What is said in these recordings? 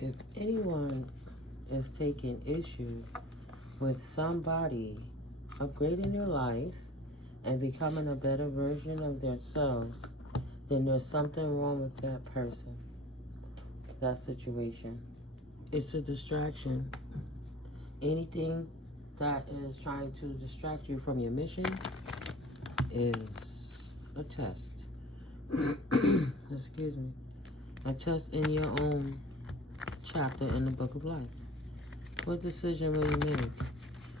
If anyone is taking issue with somebody upgrading their life and becoming a better version of themselves, then there's something wrong with that person, that situation. It's a distraction. Anything that is trying to distract you from your mission is a test. Excuse me. A test in your own chapter in the book of life. What decision will you make?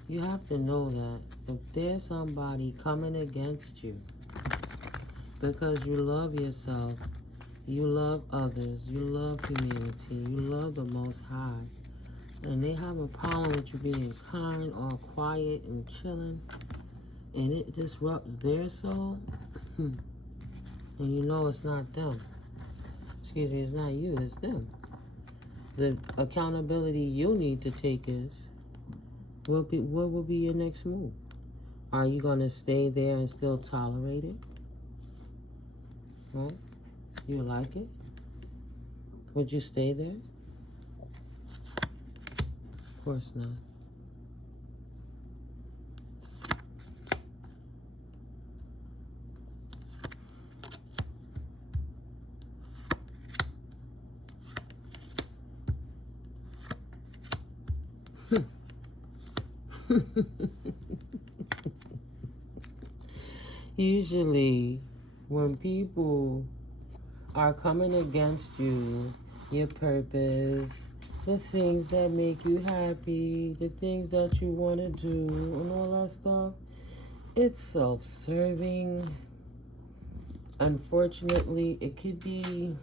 You have to know that if there's somebody coming against you because you love yourself, you love others, you love humanity, you love the Most High, and they have a problem with you being kind or quiet and chilling, and it disrupts their soul, and you know it's not them. Excuse me, it's not you, it's them. The accountability you need to take is, what will be your next move? Are you going to stay there and still tolerate it? Right? You like it? Would you stay there? Of course not. Usually, when people are coming against you, your purpose, the things that make you happy, the things that you want to do, and all that stuff, it's self-serving. Unfortunately, it could be,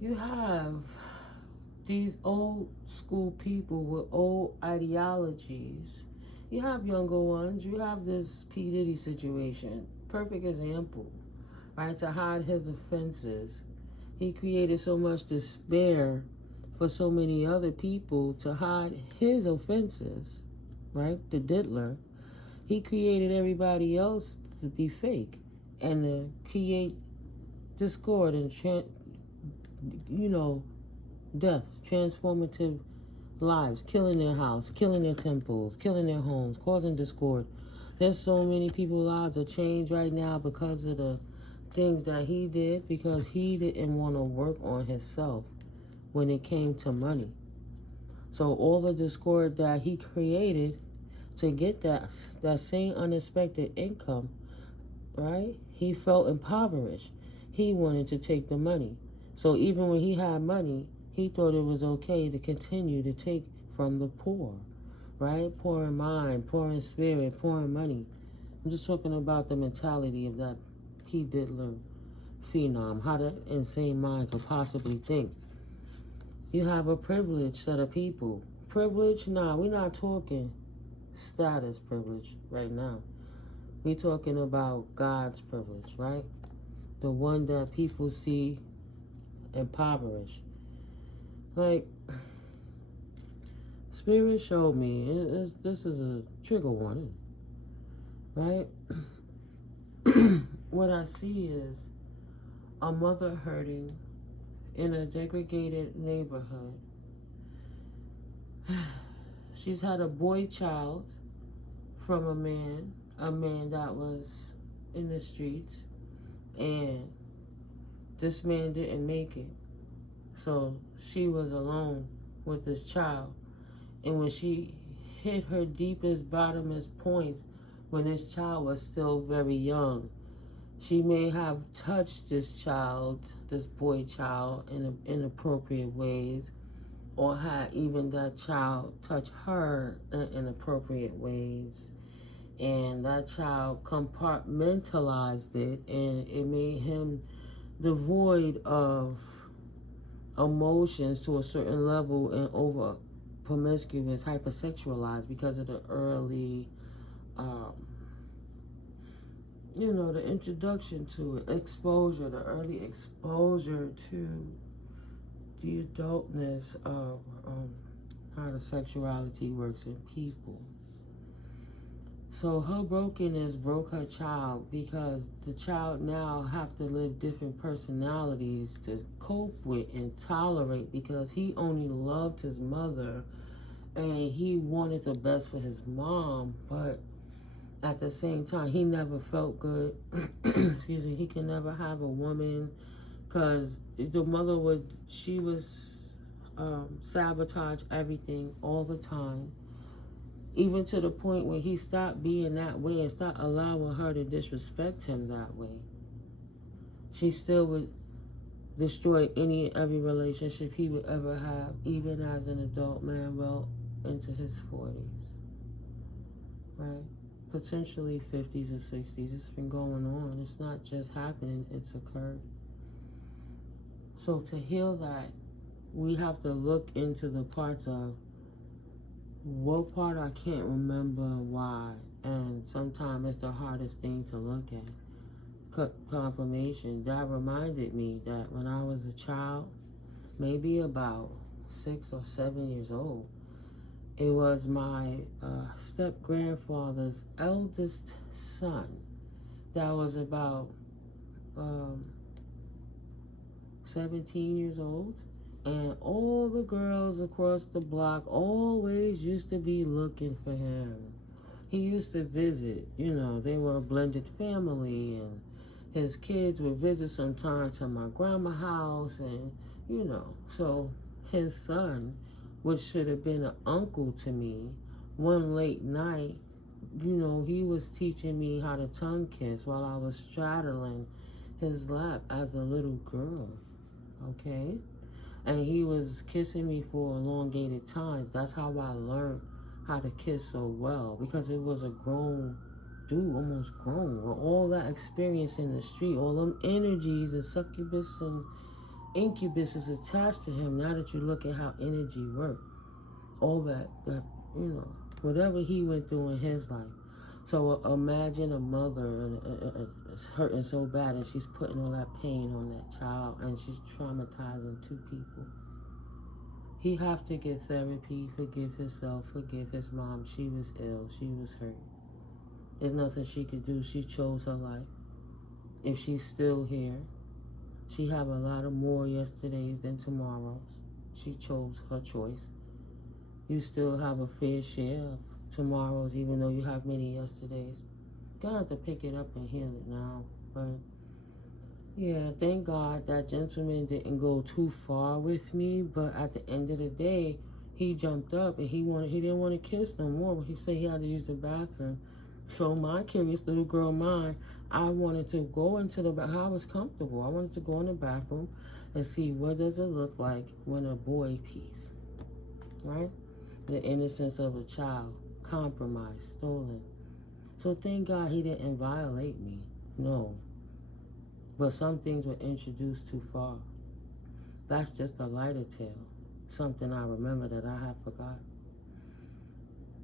you have these old school people with old ideologies. You have younger ones. You have this P. Diddy situation. Perfect example, right? To hide his offenses. He created so much despair for so many other people to hide his offenses, right? The diddler. He created everybody else to be fake and to create discord and, death, transformative lives, killing their house, killing their temples, killing their homes, causing discord. There's so many people's lives are changed right now because of the things that he did, because he didn't want to work on himself when it came to money. So all the discord that he created to get that same unexpected income, right? He felt impoverished. He wanted to take the money. So even when he had money, he thought it was okay to continue to take from the poor, right? Poor in mind, poor in spirit, poor in money. I'm just talking about the mentality of that P. Diddler phenom, how that insane mind could possibly think. You have a privileged set of people. Privilege? Nah, we're not talking status privilege right now. We're talking about God's privilege, right? The one that people see impoverished. Like, Spirit showed me, this is a trigger warning, right? What I see is a mother hurting in a degraded neighborhood. She's had a boy child from a man that was in the streets, and this man didn't make it. So she was alone with this child. And when she hit her deepest, bottomest points, when this child was still very young, she may have touched this child, this boy child, in inappropriate ways, or had even that child touch her in inappropriate ways. And that child compartmentalized it, and it made him devoid of emotions to a certain level and over promiscuous, hypersexualized because of the early, the introduction to it, exposure, the early exposure to the adultness of how the sexuality works in people. So her brokenness broke her child because the child now have to live different personalities to cope with and tolerate, because he only loved his mother and he wanted the best for his mom, but at the same time he never felt good. Excuse me. He can never have a woman because the mother she was sabotage everything all the time. Even to the point where he stopped being that way and stopped allowing her to disrespect him that way. She still would destroy any and every relationship he would ever have, even as an adult man well into his 40s. Right? Potentially 50s and 60s. It's been going on. It's not just happening, it's occurred. So to heal that, we have to look into the parts of what part I can't remember why, and sometimes it's the hardest thing to look at. Confirmation. That reminded me that when I was a child, maybe about 6 or 7 years old, it was my step-grandfather's eldest son that was about 17 years old. And all the girls across the block always used to be looking for him. He used to visit, they were a blended family, and his kids would visit sometimes to my grandma's house, and, so his son, which should have been an uncle to me, one late night, he was teaching me how to tongue kiss while I was straddling his lap as a little girl, okay? And he was kissing me for elongated times. That's how I learned how to kiss so well, because it was a grown dude, almost grown, with all that experience in the street, all them energies and succubus and incubus is attached to him. Now that you look at how energy works, all that whatever he went through in his life. So imagine a mother is hurting so bad, and she's putting all that pain on that child, and she's traumatizing two people. He have to get therapy, forgive himself, forgive his mom. She was ill. She was hurt. There's nothing she could do. She chose her life. If she's still here, she have a lot of more yesterdays than tomorrows. She chose her choice. You still have a fair share of tomorrows, even though you have many yesterdays. Gonna have to pick it up and heal it now. But yeah, thank God that gentleman didn't go too far with me. But at the end of the day, he jumped up and he didn't want to kiss no more. But he said he had to use the bathroom. So my curious little girl mind, I wanted to go into the bathroom. I was comfortable. I wanted to go in the bathroom and see what does it look like when a boy pees, right? The innocence of a child, compromised, stolen. So thank God he didn't violate me. No. But some things were introduced too far. That's just a lighter tale. Something I remember that I have forgot.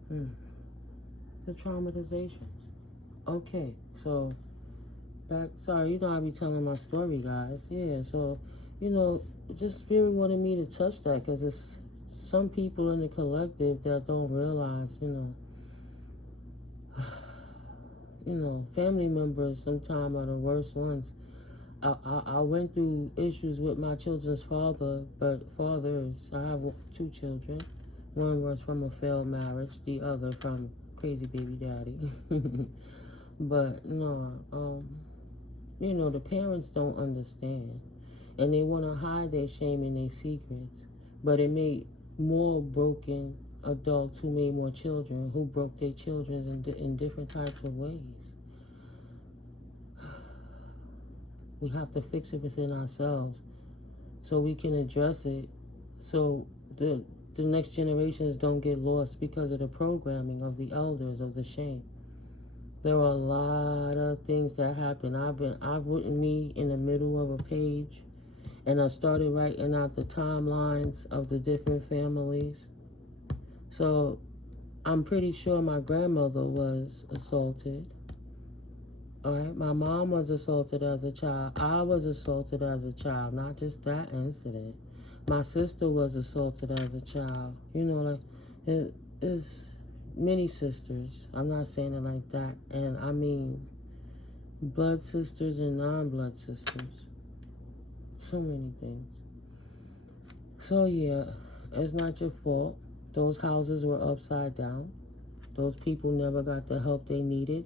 The traumatizations. Okay, so back. Sorry, I be telling my story, guys. Yeah, so just Spirit wanted me to touch that because it's some people in the collective that don't realize, family members sometimes are the worst ones. I went through issues with my children's father, but fathers. I have 2 children. One was from a failed marriage, the other from crazy baby daddy. But the parents don't understand, and they want to hide their shame and their secrets. But it made more broken adults who made more children, who broke their children in different types of ways. We have to fix it within ourselves so we can address it, so the next generations don't get lost because of the programming of the elders of the shame. There are a lot of things that happen. I've written me in the middle of a page, and I started writing out the timelines of the different families. So I'm pretty sure my grandmother was assaulted. All right, my mom was assaulted as a child. I was assaulted as a child, not just that incident. My sister was assaulted as a child. It's many sisters. I'm not saying it like that. And I mean blood sisters and non-blood sisters. So many things. So yeah, it's not your fault. Those houses were upside down. Those people never got the help they needed.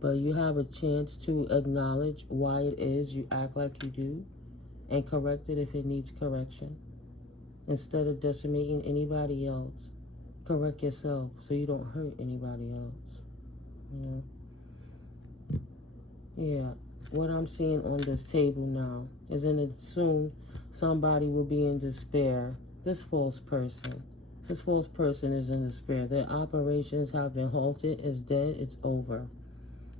But you have a chance to acknowledge why it is you act like you do and correct it if it needs correction. Instead of decimating anybody else, correct yourself so you don't hurt anybody else. You know? Yeah, what I'm seeing on this table now is soon somebody will be in despair. This false person is in despair. Their operations have been halted. It's dead. It's over.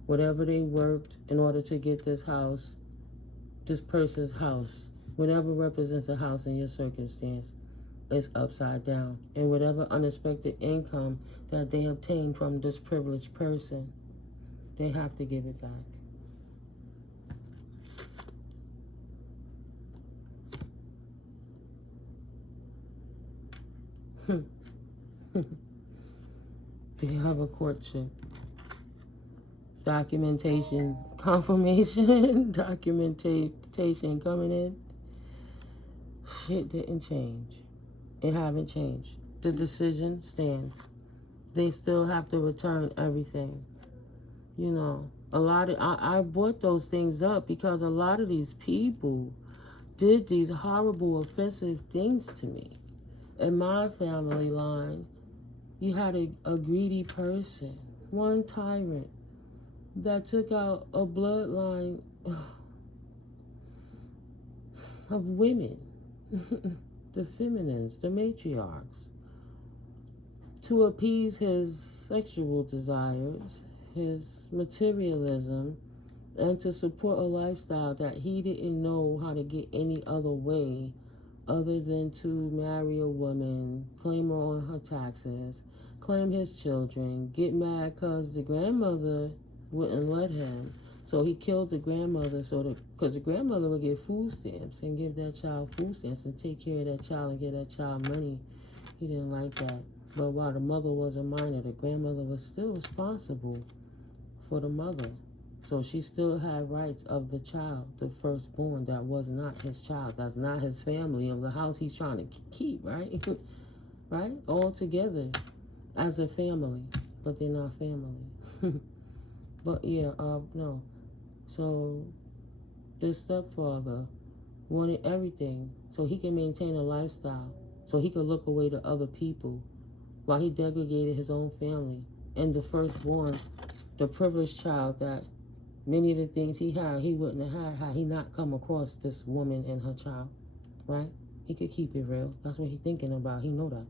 Whatever they worked in order to get this house, this person's house, whatever represents a house in your circumstance, is upside down. And whatever unexpected income that they obtained from this privileged person, they have to give it back. They have a courtship. Documentation, confirmation, documentation coming in. Shit didn't change. It haven't changed. The decision stands. They still have to return everything. You know, I brought those things up because a lot of these people did these horrible, offensive things to me. In my family line, you had a greedy person, one tyrant, that took out a bloodline of women, the feminines, the matriarchs, to appease his sexual desires, his materialism, and to support a lifestyle that he didn't know how to get any other way other than to marry a woman, claim her on her taxes, claim his children, get mad because the grandmother wouldn't let him. So he killed the grandmother because the grandmother would get food stamps and give that child food stamps and take care of that child and give that child money. He didn't like that. But while the mother was a minor, the grandmother was still responsible for the mother. So she still had rights of the child, the firstborn. That was not his child. That's not his family of the house he's trying to keep, right? Right? All together as a family, but they're not family. But yeah, no. So this stepfather wanted everything so he can maintain a lifestyle, so he could look away to other people while he degraded his own family. And the firstborn, the privileged child that many of the things he had, he wouldn't have had he not come across this woman and her child, right? He could keep it real. That's what he's thinking about. He know that.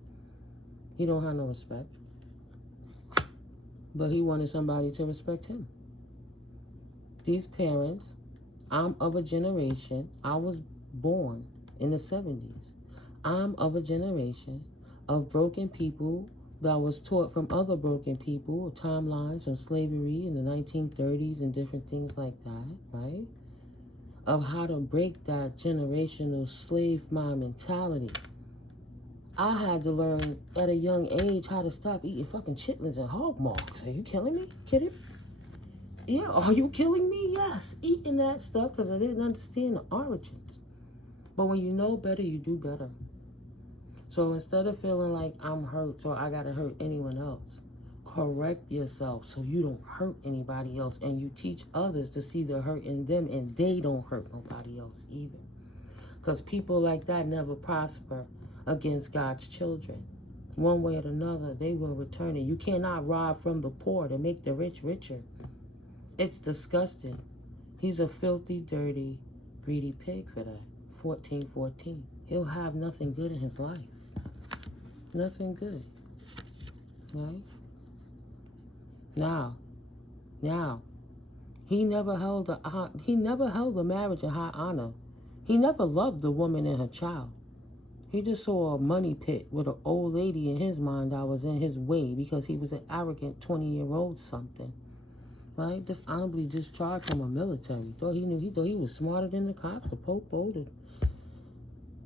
He don't have no respect. But he wanted somebody to respect him. These parents, I'm of a generation, I was born in the 70s. I'm of a generation of broken people that was taught from other broken people, timelines from slavery in the 1930s and different things like that, right? Of how to break that generational slave mind mentality. I had to learn at a young age how to stop eating fucking chitlins and hog marks. Are you killing me? Kidding? Yeah, are you killing me? Yes, eating that stuff because I didn't understand the origins. But when you know better, you do better. So instead of feeling like I'm hurt or I gotta hurt anyone else, correct yourself so you don't hurt anybody else, and you teach others to see the hurt in them and they don't hurt nobody else either. Because people like that never prosper against God's children. One way or another, they will return it. You cannot rob from the poor to make the rich richer. It's disgusting. He's a filthy, dirty, greedy pig for that. 1414. He'll have nothing good in his life. Nothing good. Right? Now, he never held a marriage in high honor. He never loved the woman and her child. He just saw a money pit with an old lady in his mind that was in his way because he was an arrogant 20-year-old something. Right? Dishonorably discharged from a military. He thought he was smarter than the cops, the popo,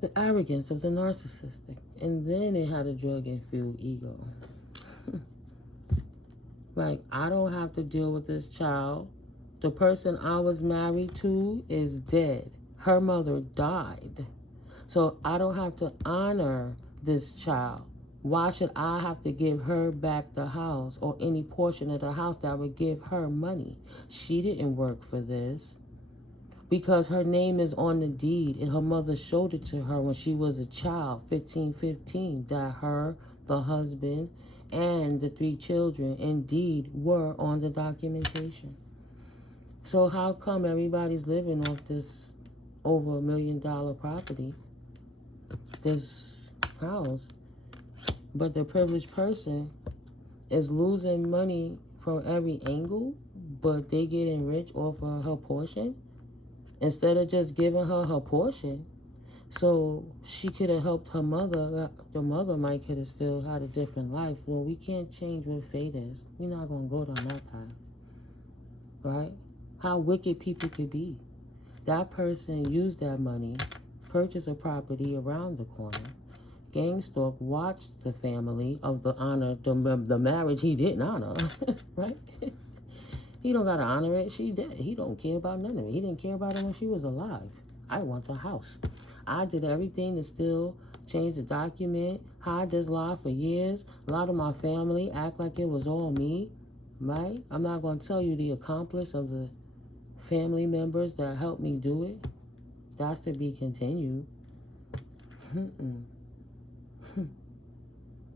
the arrogance of the narcissistic. And then it had a drug-infused ego. Like, I don't have to deal with this child. The person I was married to is dead. Her mother died. So I don't have to honor this child. Why should I have to give her back the house or any portion of the house that would give her money? She didn't work for this. Because her name is on the deed and her mother showed it to her when she was a child, 15, that her, the husband, and the 3 children indeed were on the documentation. So how come everybody's living off this over $1 million property, this house, but the privileged person is losing money from every angle, but they getting rich off of her portion? Instead of just giving her her portion, so she could have helped her mother, the mother might could have still had a different life. Well, we can't change what fate is. We're not going to go down that path, right? How wicked people could be. That person used that money, purchased a property around the corner, Gangstalk watched the family of the marriage he didn't honor, right? He don't gotta honor it. She dead. He don't care about none of it. He didn't care about it when she was alive. I want the house. I did everything to still change the document, hide this lie for years. A lot of my family act like it was all me, right? I'm not gonna tell you the accomplice of the family members that helped me do it. That's to be continued.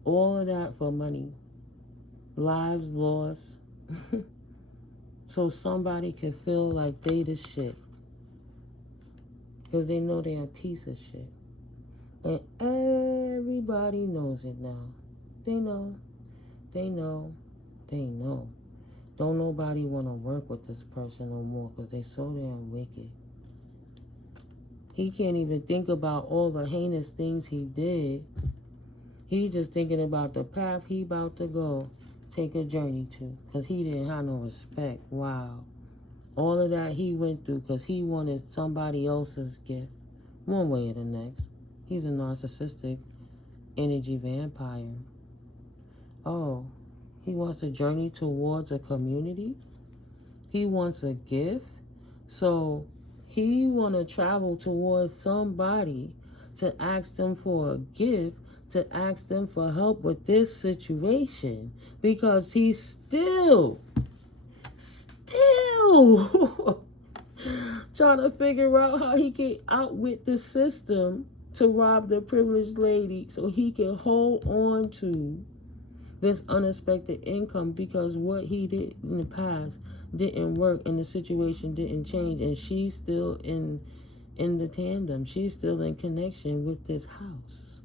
All of that for money. Lives lost. So somebody can feel like they the shit. Because they know they're a piece of shit. And everybody knows it now. They know. They know. They know. Don't nobody want to work with this person no more because they so damn wicked. He can't even think about all the heinous things he did. He just thinking about the path he about to go. Take a journey to, because he didn't have no respect. Wow. All of that he went through because he wanted somebody else's gift, one way or the next. He's a narcissistic energy vampire. Oh, he wants a journey towards a community. He wants a gift. So he want to travel towards somebody to ask them for a gift, to ask them for help with this situation, because he's still trying to figure out how he can outwit the system to rob the privileged lady so he can hold on to this unexpected income, because what he did in the past didn't work and the situation didn't change, and she's still in the tandem. She's still in connection with this house.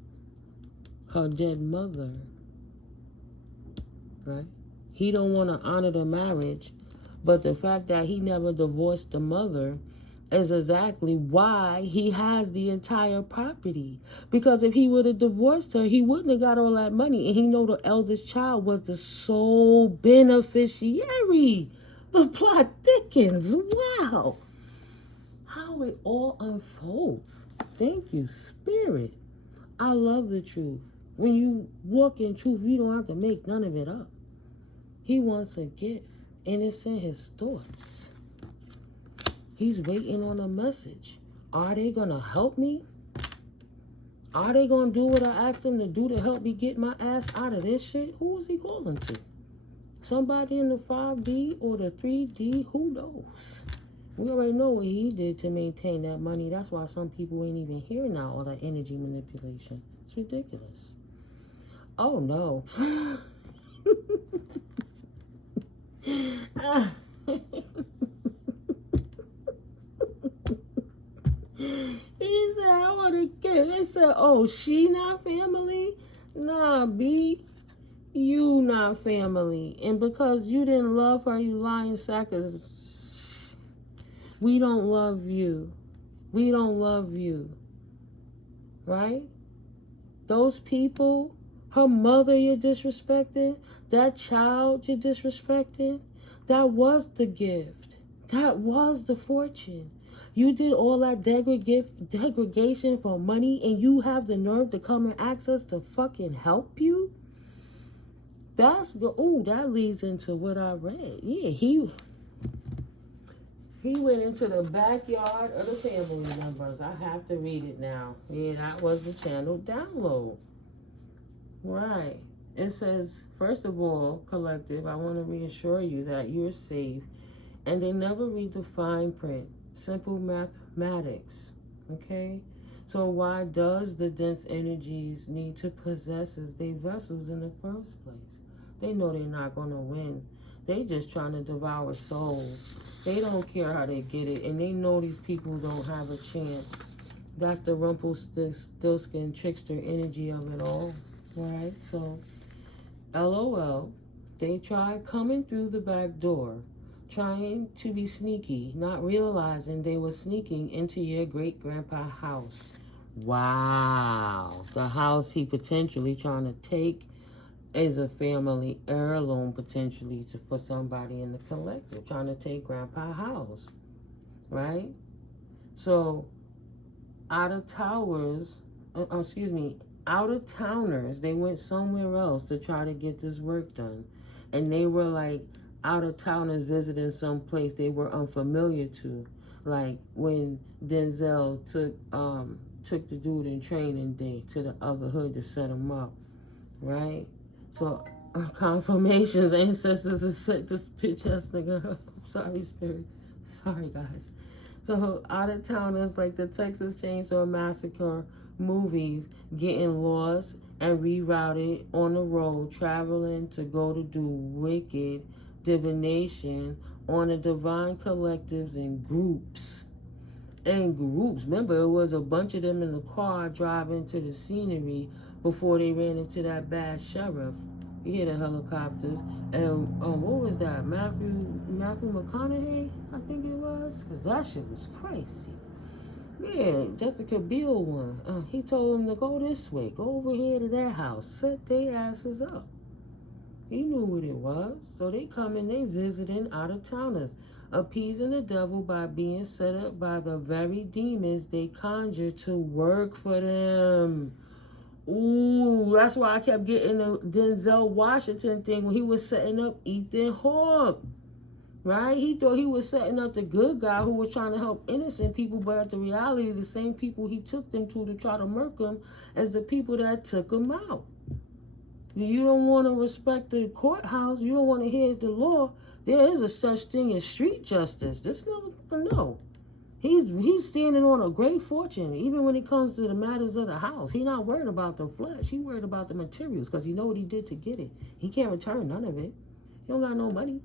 Her dead mother, right? He don't want to honor the marriage, but the fact that he never divorced the mother is exactly why he has the entire property. Because if he would have divorced her, he wouldn't have got all that money, and he know the eldest child was the sole beneficiary. The plot thickens. Wow. How it all unfolds. Thank you, Spirit. I love the truth. When you walk in truth, you don't have to make none of it up. He wants a gift, and it's in his thoughts. He's waiting on a message. Are they going to help me? Are they going to do what I asked them to do to help me get my ass out of this shit? Who is he calling to? Somebody in the 5D or the 3D? Who knows? We already know what he did to maintain that money. That's why some people ain't even here now, all that energy manipulation. It's ridiculous. Oh, no. He said, I want to get. They said, oh, she not family? Nah, B, you not family. And because you didn't love her, you lying sack of... We don't love you. We don't love you. Right? Those people, her mother you're disrespecting, that child you're disrespecting, that was the gift. That was the fortune. You did all that degradation for money, and you have the nerve to come and ask us to fucking help you? That's good. Oh, that leads into what I read. Yeah, he went into the backyard of the family members. I have to read it now. Yeah, that was the channel download. Right. It says, first of all, collective, I want to reassure you that you're safe. And they never read the fine print. Simple mathematics. Okay? So why does the dense energies need to possess their vessels in the first place? They know they're not going to win. They just trying to devour souls. They don't care how they get it. And they know these people don't have a chance. That's the Rumpelstiltskin trickster energy of it all. Right? So, LOL. They tried coming through the back door, trying to be sneaky, not realizing they were sneaking into your great-grandpa's house. Wow. The house he potentially trying to take is a family heirloom, potentially, for somebody in the collective, trying to take grandpa's house. Right? So, out-of-towners, they went somewhere else to try to get this work done. And they were like out-of-towners visiting some place they were unfamiliar to. Like when Denzel took the dude in Training Day to the other hood to set him up. Right? So, confirmations, ancestors have set this bitch ass nigga up. Sorry, Spirit. Sorry, guys. So, out-of-towners like the Texas Chainsaw Massacre movies getting lost and rerouted on the road, traveling to go to do wicked divination on the divine collectives and groups. Remember, it was a bunch of them in the car driving to the scenery before they ran into that bad sheriff. You hear the helicopters. And what was that? Matthew McConaughey, I think it was? Because that shit was crazy. Yeah, Jessica Biel one. He told them to go this way. Go over here to that house. Set their asses up. He knew what it was. So they come and they visiting out-of-towners, appeasing the devil by being set up by the very demons they conjure to work for them. Ooh, that's why I kept getting the Denzel Washington thing when he was setting up Ethan Hawke. Right? He thought he was setting up the good guy who was trying to help innocent people, but at the reality, the same people he took them to try to murk them as the people that took him out. You don't want to respect the courthouse. You don't want to hear the law. There is a such thing as street justice. This motherfucker know. He's standing on a great fortune, even when it comes to the matters of the house. He's not worried about the flesh. He worried about the materials because he know what he did to get it. He can't return none of it. He don't got no money.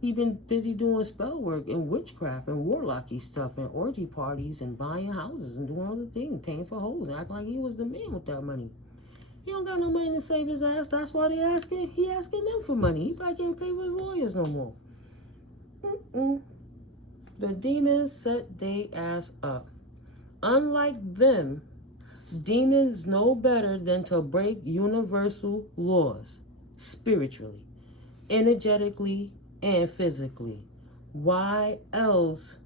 He been busy doing spell work and witchcraft and warlocky stuff and orgy parties and buying houses and doing all the things, paying for hoes and acting like he was the man with that money. He don't got no money to save his ass. That's why he asking them for money. He probably can't pay for his lawyers no more. The demons set they ass up. Unlike them, demons know better than to break universal laws spiritually, energetically, and physically. Why else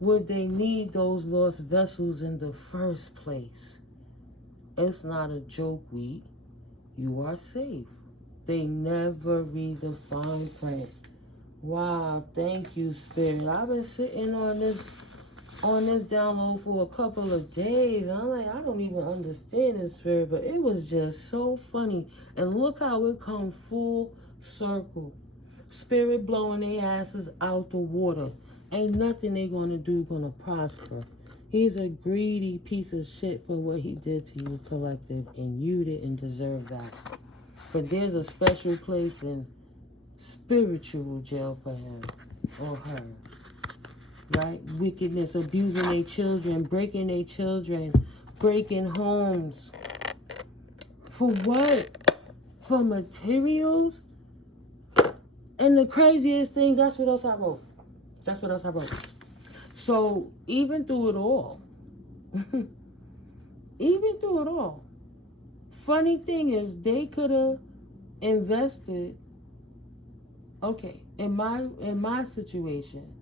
would they need those lost vessels in the first place? It's not a joke, Wheat. You are safe. They never read the fine print. Wow, thank you, Spirit. I've been sitting on this download for a couple of days. I'm like, I don't even understand this, Spirit, but it was just so funny. And look how it come full circle. Spirit blowing their asses out the water. Ain't nothing they gonna do gonna prosper. He's a greedy piece of shit for what he did to you, collective, and you didn't deserve that. But there's a special place in spiritual jail for him or her. Right? Wickedness, abusing their children, breaking their children, breaking homes. For what? For materials? And the craziest thing, that's what else I wrote. So, even through it all, funny thing is, they could have invested, okay, in my situation,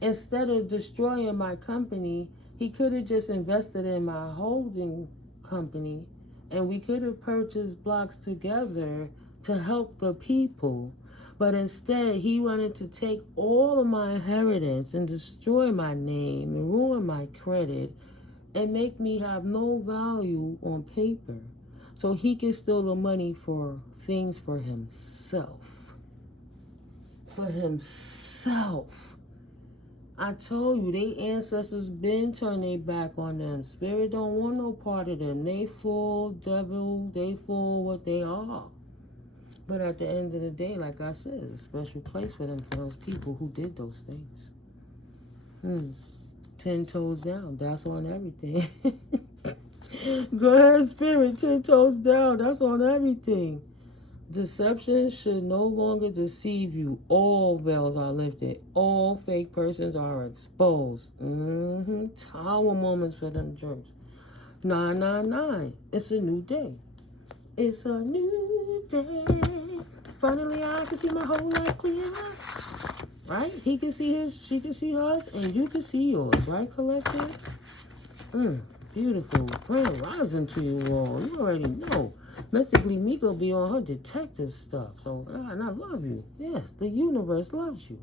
instead of destroying my company, he could have just invested in my holding company, and we could have purchased blocks together to help the people. But instead, he wanted to take all of my inheritance and destroy my name and ruin my credit and make me have no value on paper so he can steal the money for things for himself. For himself. I told you, they ancestors been turned their back on them. Spirit don't want no part of them. They full devil, they full what they are. But at the end of the day, like I said, there's a special place for them, for those people who did those things. 10 toes down, that's on everything. Go ahead, Spirit, 10 toes down, that's on everything. Deception should no longer deceive you. All veils are lifted. All fake persons are exposed. Tower moments for them jerks. 999. It's a new day. It's a new day. Finally, I can see my whole life clear. Right? He can see his, she can see hers, and you can see yours. Right, collective? Beautiful. Grand rising to you all. You already know. Mystically, Miko be on her detective stuff. So, and I love you. Yes, the universe loves you.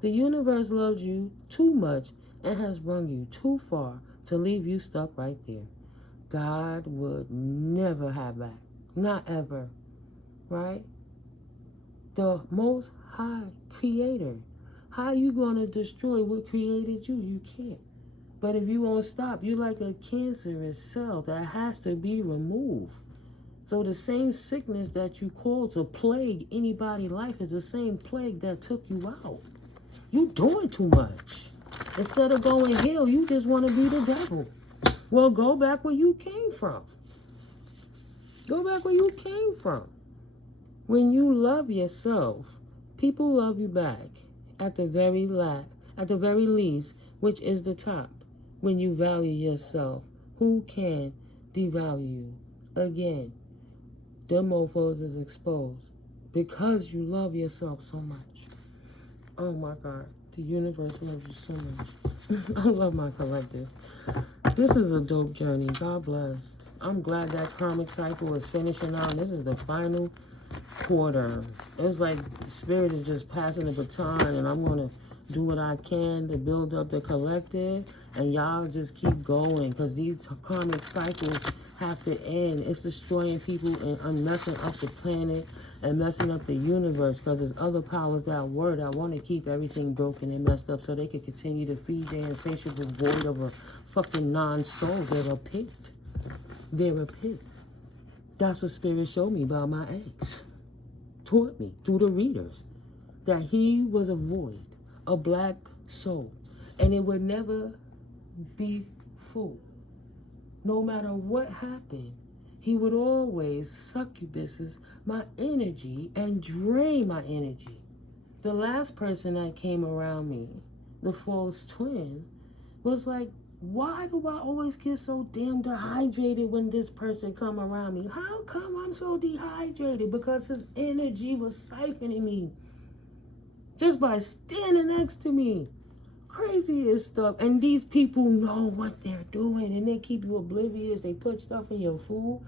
The universe loves you too much and has brung you too far to leave you stuck right there. God would never have that. Not ever. Right? The Most High Creator. How you going to destroy what created you? You can't. But if you won't stop, you're like a cancerous cell that has to be removed. So the same sickness that you call to plague anybody's life is the same plague that took you out. You doing too much. Instead of going heal, you just want to be the devil. Well, go back where you came from. Go back where you came from. When you love yourself, people love you back at the very least, which is the top. When you value yourself, who can devalue you? Again, them mofos is exposed because you love yourself so much. Oh my God, the universe loves you so much. I love my collective. This is a dope journey. God bless. I'm glad that karmic cycle is finishing out. This is the final quarter. It's like Spirit is just passing the baton, and I'm going to do what I can to build up the collective, and y'all just keep going, because these karmic cycles have to end. It's destroying people and messing up the planet and messing up the universe, because there's other powers that want to keep everything broken and messed up so they can continue to feed their insatiable void of a fucking non-soul. They're a pit. They're a pit. That's what Spirit showed me about my ex. Taught me through the readers that he was a void, a black soul, and it would never be full. No matter what happened, he would always succubus my energy and drain my energy. The last person that came around me, the false twin, was like, why do I always get so damn dehydrated when this person come around me? How come I'm so dehydrated? Because his energy was siphoning me just by standing next to me. Crazy as stuff. And these people know what they're doing, and they keep you oblivious. They put stuff in your food.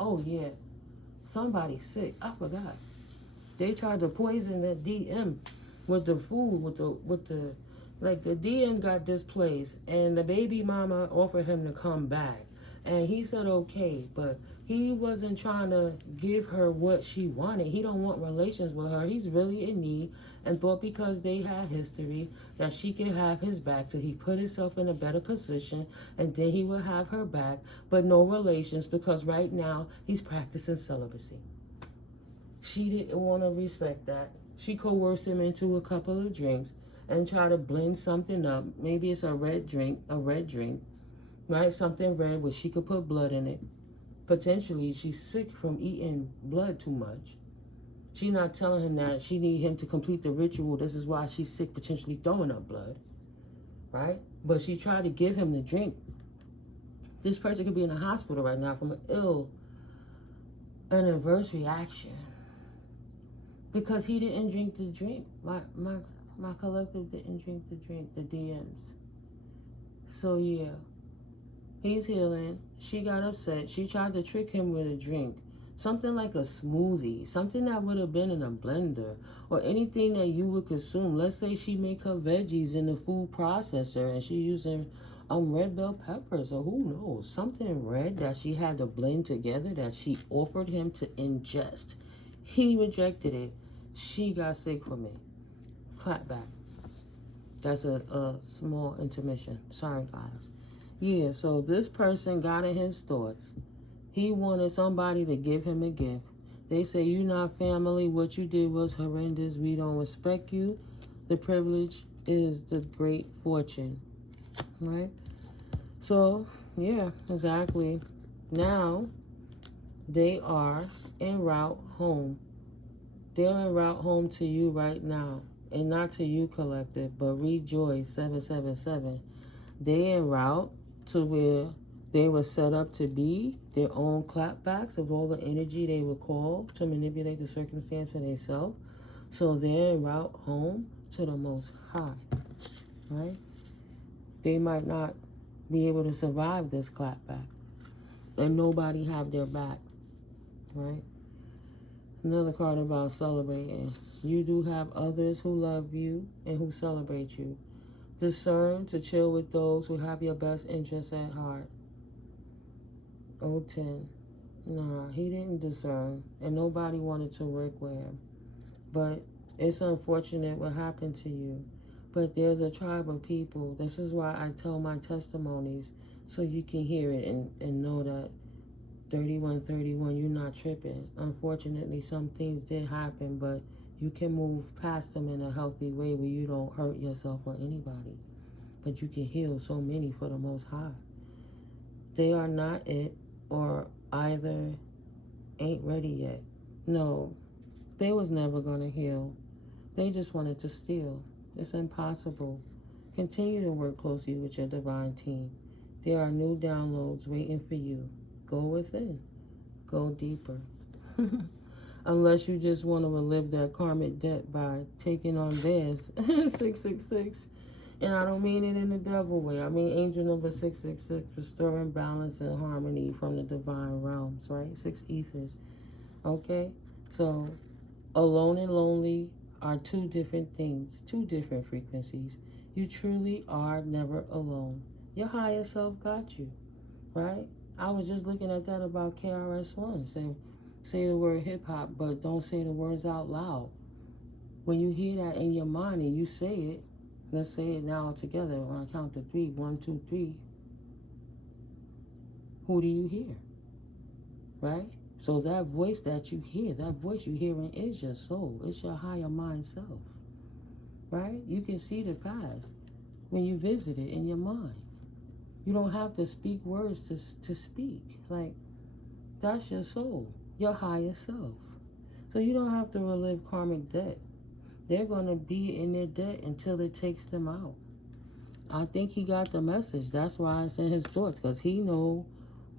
Oh yeah, somebody's sick. I forgot. They tried to poison that DM with the food, with the like the DM got displaced, and the baby mama offered him to come back, and he said okay, but he wasn't trying to give her what she wanted. He don't want relations with her. He's really in need, and thought because they had history that she could have his back till he put himself in a better position, and then he would have her back, but no relations, because right now he's practicing celibacy. She didn't want to respect that. She coerced him into a couple of drinks and try to blend something up. Maybe it's a red drink, right? Something red where she could put blood in it. Potentially, she's sick from eating blood too much. She's not telling him that she need him to complete the ritual. This is why she's sick, potentially throwing up blood, right? But she tried to give him the drink. This person could be in a hospital right now from an adverse reaction because he didn't drink the drink. My collective didn't drink the drink, the DMs. So yeah, he's healing. She got upset. She tried to trick him with a drink something like a smoothie, something that would have been in a blender, or anything that you would consume. Let's say she make her veggies in the food processor and she using red bell peppers, or who knows, something red that she had to blend together that she offered him to ingest. He rejected it. She got sick from it. Clap back. That's a small intermission. Sorry, guys. Yeah, so this person got in his thoughts. He wanted somebody to give him a gift. They say, you're not family. What you did was horrendous. We don't respect you. The privilege is the great fortune. Right? So, yeah, exactly. Now, they are en route home. They're en route home to you right now. And not to you, collective, but rejoice, 777. They en route to where they were set up to be, their own clapbacks of all the energy they were called to manipulate the circumstance for themselves. So they're en route home to the Most High, right? They might not be able to survive this clapback, and nobody have their back, right? Another card about celebrating. You do have others who love you and who celebrate you. Discern to chill with those who have your best interests at heart. 010. Nah, he didn't discern, and nobody wanted to work with him. But it's unfortunate what happened to you. But there's a tribe of people. This is why I tell my testimonies, so you can hear it and know that 3131, you're not tripping. Unfortunately, some things did happen, but you can move past them in a healthy way where you don't hurt yourself or anybody. But you can heal so many for the Most High. They are not it, or either ain't ready yet. No, they was never going to heal. They just wanted to steal. It's impossible. Continue to work closely with your divine team. There are new downloads waiting for you. Go within. Go deeper. Unless you just want to relive that karmic debt by taking on theirs. 666. And I don't mean it in the devil way. I mean angel number 666, restoring balance and harmony from the divine realms, right? 6 ethers. Okay? So, alone and lonely are two different things, two different frequencies. You truly are never alone. Your higher self got you, right? I was just looking at that about KRS-One. Say the word hip-hop, but don't say the words out loud. When you hear that in your mind and you say it, let's say it now together on a count of 3. 1, 2, 3. Who do you hear? Right? So that voice that you hear, that voice you're hearing is your soul. It's your higher mind self. Right? You can see the past when you visit it in your mind. You don't have to speak words to speak. Like, that's your soul, your higher self. So you don't have to relive karmic debt. They're going to be in their debt until it takes them out. I think he got the message. That's why it's in his thoughts, because he know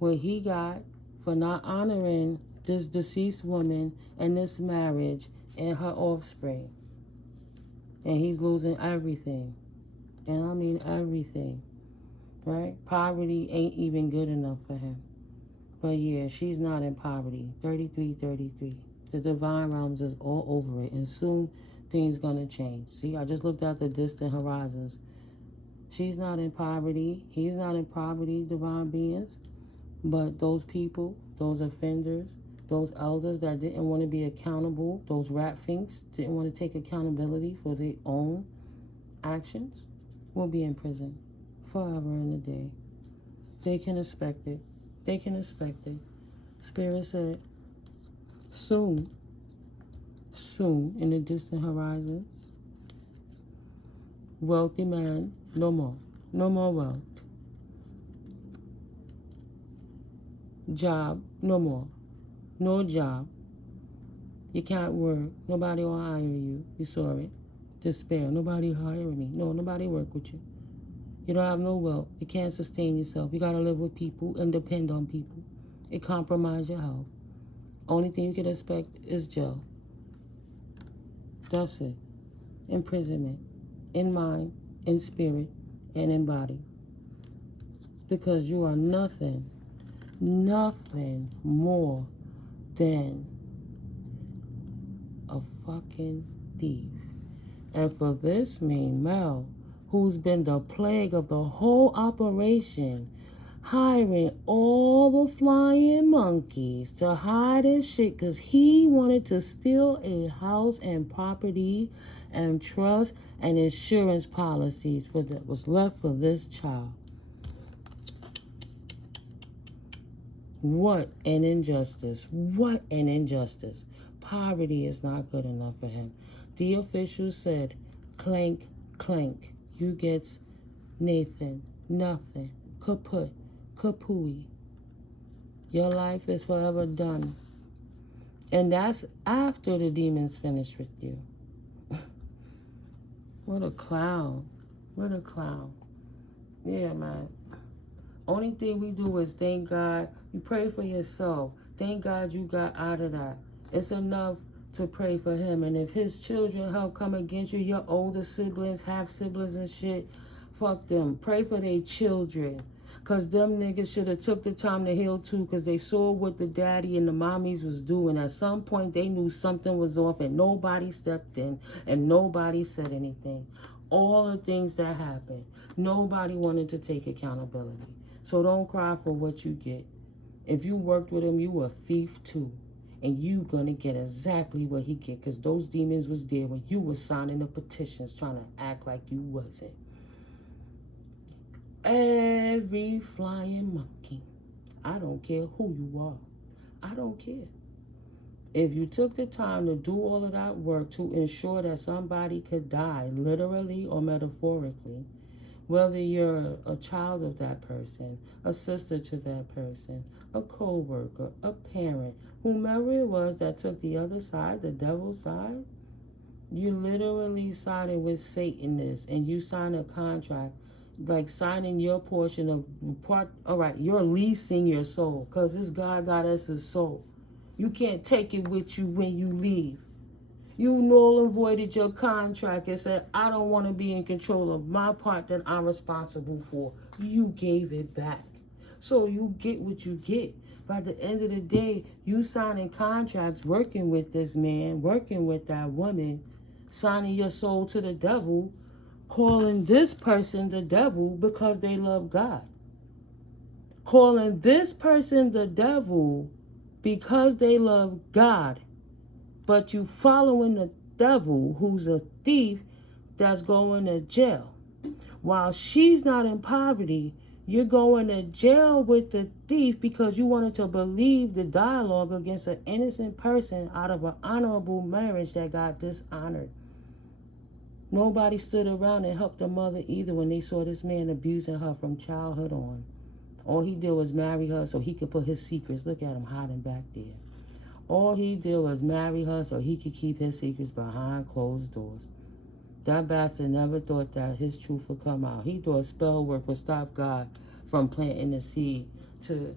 what he got for not honoring this deceased woman and this marriage and her offspring. And he's losing everything. And I mean everything. Right? Poverty ain't even good enough for him. But yeah, she's not in poverty. 3333. The divine realms is all over it. And soon things gonna change. See, I just looked at the distant horizons. She's not in poverty. He's not in poverty, divine beings. But those people, those offenders, those elders that didn't want to be accountable, those rat finks didn't want to take accountability for their own actions, will be in prison forever and a day. They can expect it. They can expect it. Spirit said, soon, in the distant horizons, wealthy man, no more. No more wealth. Job, no more. No job. You can't work. Nobody will hire you. You saw it. Despair. Nobody hiring me. No, nobody work with you. You don't have no wealth. You can't sustain yourself. You got to live with people and depend on people. It compromises your health. Only thing you can expect is jail. That's it. Imprisonment. In mind, in spirit, and in body. Because you are nothing more than a fucking thief. And for this mean Mel, who's been the plague of the whole operation, hiring all the flying monkeys to hide his shit because he wanted to steal a house and property and trust and insurance policies for that was left for this child. What an injustice. What an injustice. Poverty is not good enough for him. The officials said, clank, clank. You gets Nathan, nothing, kaput, kapooey. Your life is forever done. And that's after the demons finished with you. What a clown. What a clown. Yeah, man. Only thing we do is thank God. You pray for yourself. Thank God you got out of that. It's enough to pray for him. And if his children help come against you, your older siblings, half siblings and shit, fuck them. Pray for their children. Because them niggas should have took the time to heal too, because they saw what the daddy and the mommies was doing. At some point, they knew something was off and nobody stepped in and nobody said anything. All the things that happened, nobody wanted to take accountability. So don't cry for what you get. If you worked with him, you a thief too. And you gonna get exactly what he get, because those demons was there when you was signing the petitions trying to act like you wasn't. Every flying monkey. I don't care who you are. I don't care. If you took the time to do all of that work to ensure that somebody could die, literally or metaphorically, whether you're a child of that person, a sister to that person, a co-worker, a parent, whomever it was that took the other side, the devil's side, you literally sided with Satanists and you signed a contract, like signing your portion of part. All right, you're leasing your soul, because this God got us his soul. You can't take it with you when you leave. You null and voided your contract and said, I don't want to be in control of my part that I'm responsible for. You gave it back. So you get what you get. By the end of the day, you signing contracts, working with this man, working with that woman, signing your soul to the devil, calling this person the devil because they love God. Calling this person the devil because they love God. But you following the devil who's a thief that's going to jail. While she's not in poverty, you're going to jail with the thief because you wanted to believe the dialogue against an innocent person out of an honorable marriage that got dishonored. Nobody stood around and helped the mother either when they saw this man abusing her from childhood on. All he did was marry her so he could put his secrets. Look at him hiding back there. All he did was marry her so he could keep his secrets behind closed doors. That bastard never thought that his truth would come out. He thought spell work would stop God from planting the seed to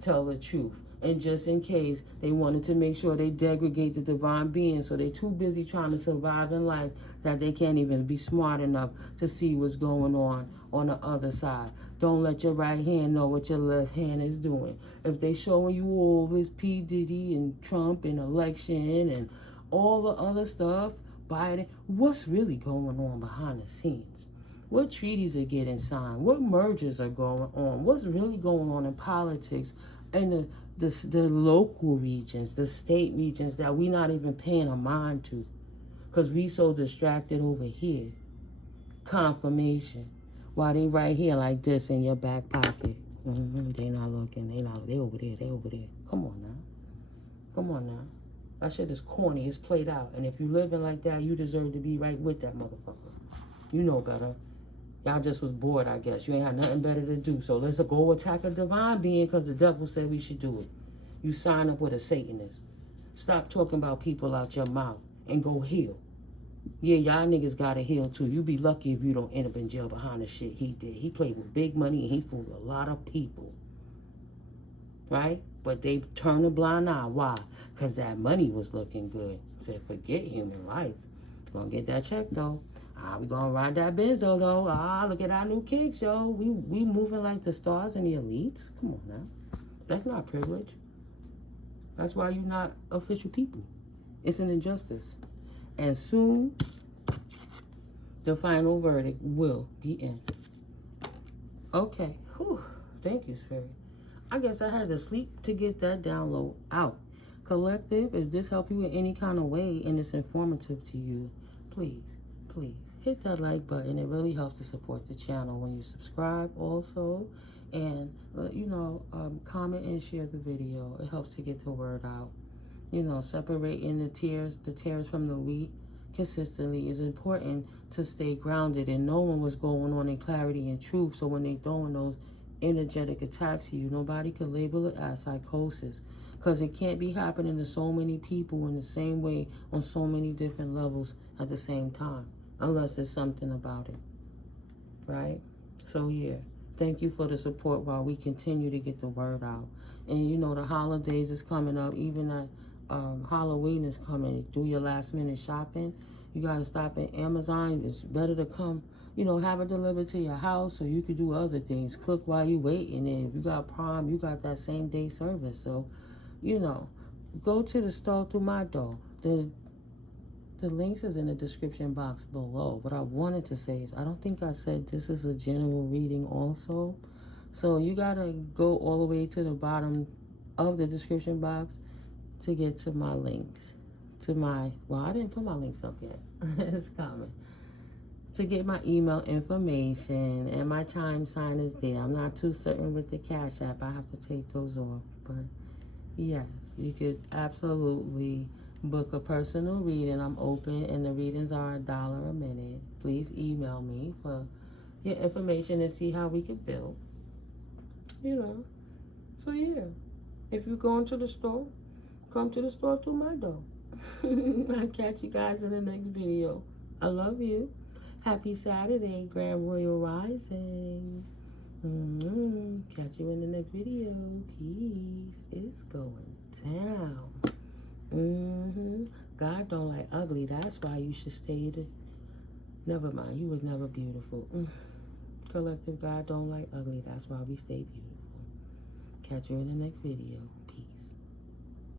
tell the truth. And just in case, they wanted to make sure they degrade the divine being, so they're too busy trying to survive in life that they can't even be smart enough to see what's going on the other side. Don't let your right hand know what your left hand is doing. If they showing you all this P. Diddy and Trump and election and all the other stuff, Biden, what's really going on behind the scenes? What treaties are getting signed? What mergers are going on? What's really going on in politics and the local regions, the state regions that we're not even paying a mind to because we so distracted over here? Confirmation. While they right here like this in your back pocket. They not looking. They over there. They over there. Come on now. Come on now. That shit is corny. It's played out. And if you living like that, you deserve to be right with that motherfucker. You know better. Y'all just was bored, I guess. You ain't had nothing better to do. So let's go attack a divine being because the devil said we should do it. You sign up with a Satanist. Stop talking about people out your mouth and go heal. Yeah, y'all niggas gotta heal too. You be lucky if you don't end up in jail behind the shit he did. He played with big money and he fooled a lot of people. Right? But they turned a blind eye. Why? Because that money was looking good. Said, forget human life. Gonna get that check though. We gonna ride that Benzo though. Look at our new kicks, yo. We moving like the stars and the elites. Come on now. That's not privilege. That's why you're not official people. It's an injustice. And soon, the final verdict will be in. Okay. Whew. Thank you, Spirit. I guess I had to sleep to get that download out. Collective, if this helped you in any kind of way and it's informative to you, please, please hit that like button. It really helps to support the channel when you subscribe also. And, comment and share the video. It helps to get the word out. Separating the tares from the wheat consistently is important to stay grounded and knowing what's going on in clarity and truth. So when they throwing those energetic attacks to you, nobody could label it as psychosis, because it can't be happening to so many people in the same way on so many different levels at the same time, unless there's something about it, right? So yeah, thank you for the support while we continue to get the word out. And the holidays is coming up. Even that Halloween is coming. Do your last minute shopping. You gotta stop at Amazon. It's better to come, have it delivered to your house so you could do other things. Cook while you wait. And then if you got Prime, you got that same day service. So, go to the store through my door. The links is in the description box below. What I wanted to say is, I don't think I said this is a general reading also. So you gotta go all the way to the bottom of the description box to get to my links. I didn't put my links up yet. It's coming. To get my email information, and my ChimeSign is there. I'm not too certain with the CashApp. I have to take those off. But yes, you could absolutely book a personal reading. I'm open, and the readings are $1 a minute. Please email me for your information and see how we can build. So yeah, if you're going to the store, come to the store through my door. I'll catch you guys in the next video. I love you. Happy Saturday, Grand Royal Rising. Catch you in the next video. Peace. It's going down. God don't like ugly. That's why you should stay there. Never mind. You was never beautiful. Collective, God don't like ugly. That's why we stay beautiful. Catch you in the next video. Peace.